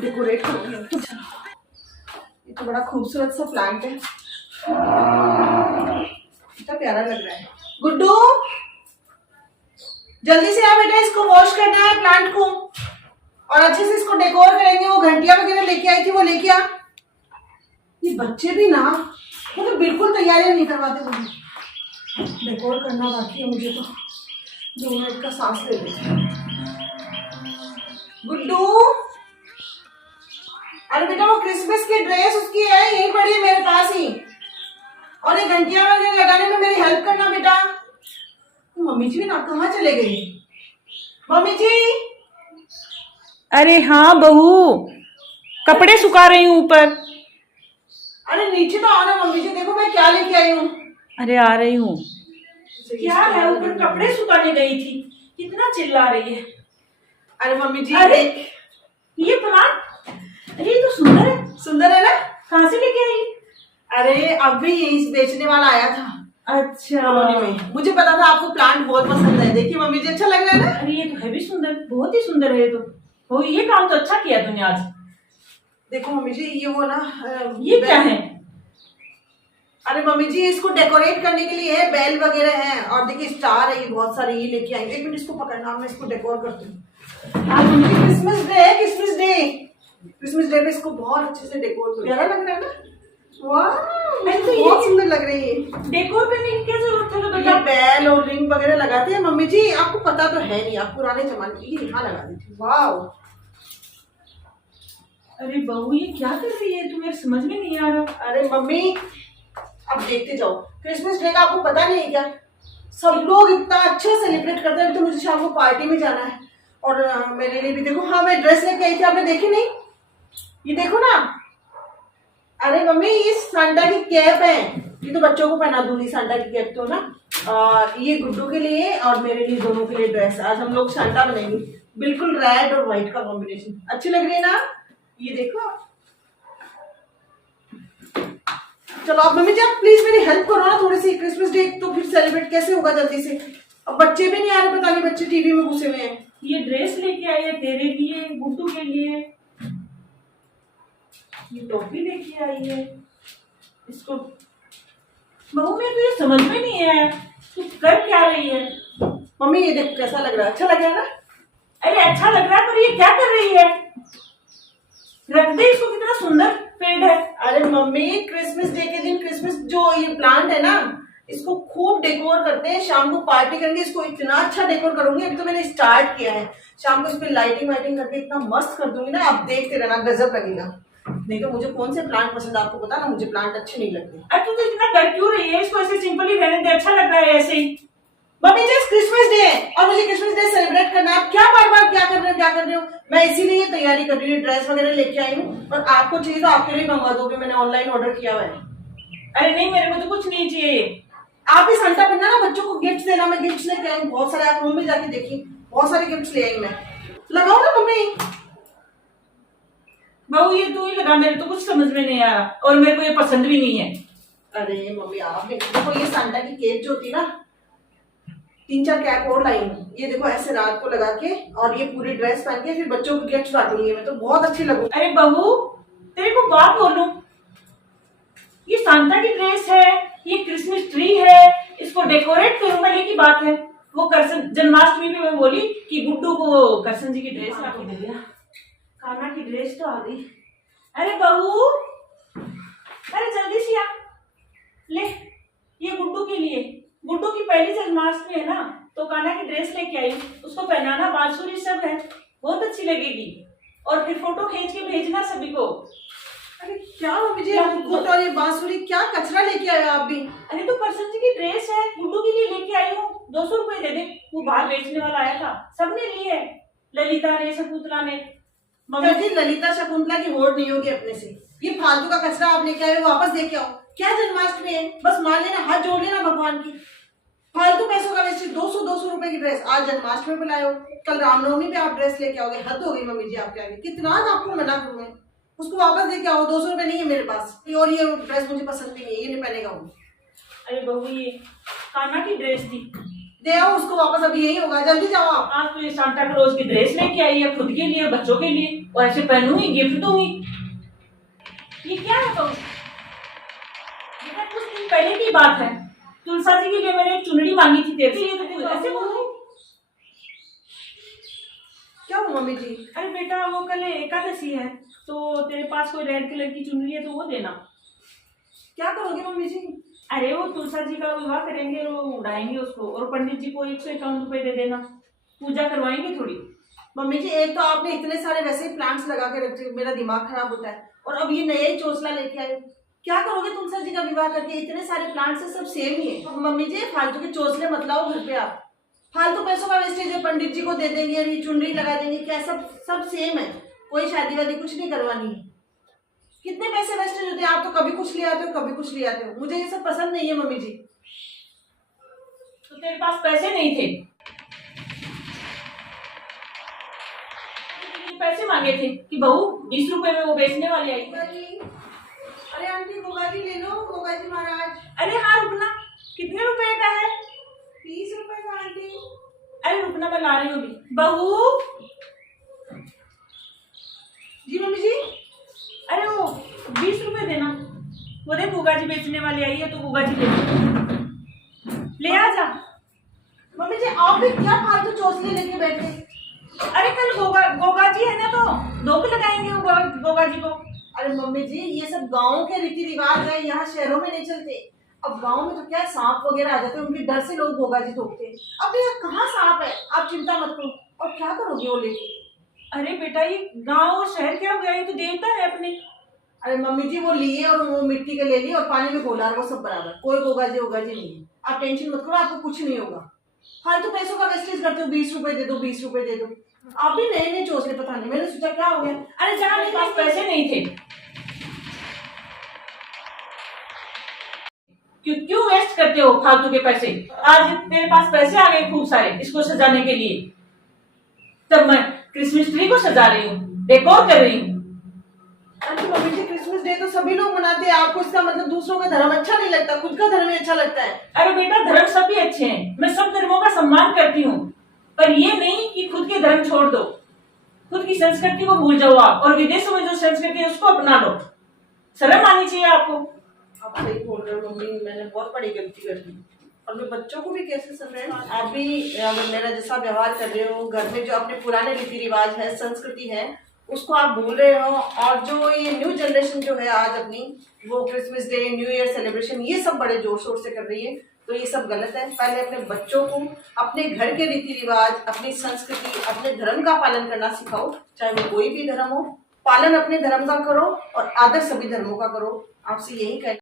Decorate करूंगी। ये तो बड़ा खूबसूरत सा प्लांट है, कितना प्यारा लग रहा है। गुड्डू जल्दी से आ बेटा, इसको वॉश करना है प्लांट को, और अच्छे से इसको डेकोर करेंगे। वो घंटिया वगैरह लेके आई थी, वो लेके आ। ये बच्चे भी ना मतलब बिल्कुल तैयारियां नहीं करवाते मुझे। डेकोर करना बाकी है मुझे, तो 2 मिनट का सांस ले लेते। गुड्डू, अरे बेटा वो क्रिसमस की ड्रेस उसकी है, यही पड़ी है मेरे पास ही, और ये घंटियां वगैरह लगाने में मेरी हेल्प करना बेटा। मम्मी जी ना कहाँ चले गई? मम्मी जी। अरे हाँ बहू, कपड़े सुखा रही हूँ ऊपर। अरे नीचे तो आओ ना मम्मी जी, देखो मैं क्या लेके आई हूँ। अरे आ रही हूँ। क्या है, ऊपर कपड़े सुखाने गई थी, कितना चिल्ला रही है। अरे मम्मी जी, अरे ये प्लांट, अरे ये तो सुंदर है। सुंदर है ना? कहाँ से लेके आई? अरे अभी यही बेचने वाला आया था अच्छा, कॉलोनी में। मुझे पता था आपको प्लांट बहुत पसंद है। देखिए मम्मी जी, अच्छा लग रहा है ना? अरे ये तो है भी सुंदर, बहुत ही सुंदर है ये तो। हो, ये काम तो अच्छा किया तूने आज। देखो मम्मी जी, ये वो ना ये क्या है? अरे मम्मी जी, इसको डेकोरेट करने के लिए है, बेल वगैरह है, और देखिए स्टार है, ये बहुत सारे ये लेके आएंगे। 1 मिनट इसको पकड़ना, मैं इसको डेकोर करती हूँ। आज मम्मी जी क्रिसमस डे है, क्रिसमस डे। क्रिसमस डे पे इसको बहुत अच्छे से डेकोर करो। प्यारा लग रहा है ना? वाह, तो ये बहुत सुंदर लग रही है। डेकोर करने की क्या जरूरत है? तो ये बेटा बेल और रिंग वगैरह लगाते हैं मम्मी जी, आपको पता तो है नहीं, आप पुराने जमाने की। यहाँ लगा दी थी। वाह, अरे बहू ये क्या कर रही है, तुम्हें समझ में नहीं आ रहा। अरे मम्मी अब देखते जाओ, क्रिसमस डे का आपको पता नहीं है क्या? सब लोग इतना अच्छा सेलिब्रेट करते हैं। तो मुझे शाम को पार्टी में जाना है, और मेरे लिए भी देखो। हाँ, मैं ड्रेस लेके आई थी, आपने देखी नहीं? ये देखो ना। अरे मम्मी, ये सांता की कैप है, ये तो बच्चों को पहना दूंगी सांता की कैप तो ना। और ये गुड्डू के लिए और मेरे लिए, दोनों के लिए ड्रेस। आज हम लोग सांता बनेंगे, बिल्कुल रेड और व्हाइट का कॉम्बिनेशन। अच्छी लग रही है ना? ये देखो। चलो आप मम्मी जी, आप प्लीज मेरी हेल्प करो ना थोड़ी सी। क्रिसमस डे तो फिर सेलिब्रेट कैसे होगा जल्दी से? अब बच्चे भी नहीं आ रहे, पता नहीं बच्चे टीवी में घुसे हुए हैं। ये ड्रेस लेके आई है तेरे लिए, गुड्डू के लिए। ये टोपी लेके आई है इसको। बहू में तो ये समझ में नहीं है, तू कर क्या रही है? मम्मी ये देखो कैसा लग रहा है, अच्छा लग रहा है ना? अरे अच्छा लग रहा है, पर ये क्या कर रही है? रख दे इसको, कितना सुंदर पेड़ है। अरे मम्मी, क्रिसमस डे के दिन क्रिसमस जो ये प्लांट है ना, इसको खूब डेकोर करते हैं। शाम को पार्टी करेंगे, इसको इतना अच्छा डेकोर करूंगी। अभी तो मैंने स्टार्ट किया है, शाम को इस पे लाइटिंग वाइटिंग करके इतना मस्त कर दूंगी ना, आप देखते रहना, गजब लगेगा। नहीं तो मुझे कौन से प्लांट पसंद है आपको पता ना, मुझे प्लांट अच्छे नहीं लगते। अरे तू तो इतना कर क्यों रही है? इसको ऐसे सिंपल ही रहने दे, अच्छा लग रहा है ऐसे ही। मम्मी जी क्रिसमस डे है और मुझे क्रिसमस डे सेलिब्रेट करना है। आप क्या बार बार क्या कर रहे हो, क्या कर रहे हो? मैं इसीलिए ये तैयारी कर रही हूँ, ड्रेस वगैरह लेके आई हूँ। और आपको चाहिए तो आपके लिए मंगवा दोगे, मैंने ऑनलाइन ऑर्डर किया हुआ है। अरे नहीं, मेरे को तो कुछ नहीं चाहिए। आप ही सांता बनना ना, बच्चों को गिफ्ट देना। मैं गिफ्ट लेके आई हूँ बहुत सारे, आप रूम में जाके देखिए, बहुत सारे गिफ्ट ले आई मैं। लगाओ ना मम्मी। बहू ये तू ही लगा, मेरे तो कुछ समझ में नहीं आ रहा, और मेरे को ये पसंद भी नहीं है। अरे मम्मी आप देखो, ये सांता की केप जो होती है ना, 3-4 कैप और लाई हूँ। ये देखो ऐसे रात को लगा के, और ये पूरी ड्रेस पहन के फिर बच्चों को गिफ्ट बांटूंगी मैं, तो बहुत अच्छी लगूंगी। अरे बहू तेरे को बात बोलूं, ये सांता की ड्रेस है, ये क्रिसमस ट्री है, इसको डेकोरेट करूं मैं, ये की बात है। वो कृष्ण जन्माष्टमी में मैं बोली कि गुड्डू को कृष्ण जी की ड्रेस ला के दे दिया, कान्हा की ड्रेस तो आ गई। अरे बहू, अरे जल्दी से आ ले, ये गुड्डू के लिए, गुड्डू की पहली जन्माष्टमी है ना, तो कान्हा की ड्रेस लेके आई, उसको पहनाना, बांसुरी सब है, बहुत अच्छी लगेगी। और फिर फोटो खींच के भेजना सभी को। अरे क्या मम्मी जी, मुकुट और ये बांसुरी क्या कचरा लेके आए आप भी? अरे तो कृष्ण जी की ड्रेस है, गुड्डू के लिए लेके आई हूँ, 200 रुपए दे दे। वो बाहर बेचने वाला आया था, सबने लिए है, ललिता ने, शकुंतला ने। मम्मी जी ललिता शकुंतला की होड़ नहीं होगी अपने से। ये फालतू का कचरा आप लेके आए, वापस दे के आओ। क्या जन्माष्टमी है, बस मान लेना, हाथ जोड़ लेना भगवान की। फालतू पैसों का वैसे 200 रुपए की ड्रेस आज जन्माष्टमी पे लाए हो, कल रामनवमी पे आप ड्रेस लेके आओगे। हद हो गई मम्मी जी आपके आगे, कितना आपको मना करूं मैं। उसको वापस दे के आओ, 200 रुपए नहीं है मेरे पास। और ये ड्रेस मुझे पसंद भी नहीं है, ये नहीं पहनेगा वो। अरे बहू ये कान्हा की ड्रेस थी, दे आओ उसको वापस, अभी यही होगा, जल्दी जाओ आप। आज तो ये सांता क्लॉज की ड्रेस लेके आई है, खुद के लिए बच्चों के लिए, और ऐसे पहनूंगी, गिफ्ट दूंगी। ये क्या है? तो ये कुछ दिन पहले की बात है, तुलसा जी के लिए मैंने एक चुनरी मांगी थी तेरे से, ये तो तू ऐसे बोल रही। क्या हुआ मम्मी जी? अरे बेटा, वो कल एकादशी है, तो तेरे पास कोई रेड कलर की चुनरी है तो वो देना। क्या करोगे मम्मी जी? अरे वो तुलसा जी का विवाह करेंगे, वो उड़ाएंगे उसको, और पंडित जी को 151 रुपए दे देना, पूजा करवाएंगे थोड़ी। मम्मी जी, एक तो आपने इतने सारे वैसे ही प्लांट्स लगा के रखते हो, मेरा दिमाग खराब होता है, और अब ये नया ही चोचला लेके आए हो। क्या करोगे तुलसा जी का विवाह करके? इतने सारे प्लांट्स है, सब सेम ही है। मम्मी जी फालतू के चोचले मत लाओ घर पे आप, फालतू पैसों का वेस्टेज है। पंडित जी को दे देंगे और ये चुनरी लगा देंगे, क्या सब सेम है, कोई शादी वादी कुछ नहीं करवानी है। कितने पैसे वेस्टेज होते हैं, आप तो कभी कुछ ले आते हो कभी कुछ ले आते हो, मुझे ये सब पसंद नहीं है मम्मी जी। तो तेरे पास पैसे नहीं थे? पैसे मांगे थे कि बहू 20 रुपए में वो बेचने वाली आई। अरे आंटी गोगा जी ले लो, गोगा जी महाराज। अरे हाँ रुकना, कितने रुपए का है? 30 रुपए का आंटी। अरे रुकना, मैं ला रही हूँ अभी। बहू। जी मम्मी जी। अरे वो 20 रुपए देना, वो देख गोगा जी बेचने वाली आई है, तो गोगा जी ले आ जा। मम्मी जी आप भी क्या फालतू चोचले लेके बैठे? अरे कल गोगा जी है ना, तो धोखे लगाएंगे गोगा जी को। अरे मम्मी जी ये सब गाँव के रीति रिवाज है, यहाँ शहरों में नहीं चलते। अब गाँव में तो क्या है, सांप वगैरह आ जाते हैं, उनके डर से लोग गोगा जी धोखते हैं। अब यहाँ कहाँ सांप है, आप चिंता मत करो। और क्या करोगे वो लेके? अरे बेटा, ये गांव और शहर क्या हो गया, ये तो देवता है अपने। अरे मम्मी जी वो लिए और वो मिट्टी के ले लिए और पानी में घोला, वो सब बराबर, कोई गोगा जी नहीं है। आप टेंशन मत करो, आपको कुछ नहीं होगा। फालतू पैसों का वेस्टेज करते हो, 20 रुपए दे दो 20 रुपए दे दो। आप भी नए नए चोचले, पता नहीं, मैंने सोचा क्या हो गया। अरे जहाँ मेरे पास पैसे नहीं थे, क्यों वेस्ट करते हो फालतू के पैसे? आज तेरे पास पैसे आ गए खूब सारे इसको सजाने के लिए, तब मैं क्रिसमस ट्री को सजा रही हूँ, डेकोर कर रही हूँ। अरे मम्मी जी क्रिसमस डे तो सभी लोग मनाते हैं, आपको इसका मतलब दूसरों का धर्म अच्छा नहीं लगता, खुद का धर्म ही अच्छा लगता है। अरे बेटा, धर्म सभी अच्छे हैं, मैं सब धर्मों का सम्मान करती हूँ, पर ये नहीं कि खुद के धर्म छोड़ दो, खुद की संस्कृति को भूल जाओ आप, और विदेशों में जो संस्कृति है उसको अपना लो। शर्म आनी चाहिए आपको। आप सही बोल रहे हो मम्मी, मैंने बहुत बड़ी गलती कर दी, और मैं बच्चों को भी कैसे समझाऊं। आप भी अगर मेरा जैसा व्यवहार कर रहे हो, घर में जो अपने पुराने रीति रिवाज है, संस्कृति है, उसको आप भूल रहे हो, और जो ये न्यू जनरेशन जो है आज अपनी, वो Christmas day, new year celebration ये सब बड़े जोर शोर से कर रही है, तो ये सब गलत है। पहले अपने बच्चों को अपने घर के रीति रिवाज, अपनी संस्कृति, अपने धर्म का पालन करना सिखाओ, चाहे वो कोई भी धर्म हो। पालन अपने धर्म का करो और आदर सभी धर्मों का करो। आपसे यही कहना।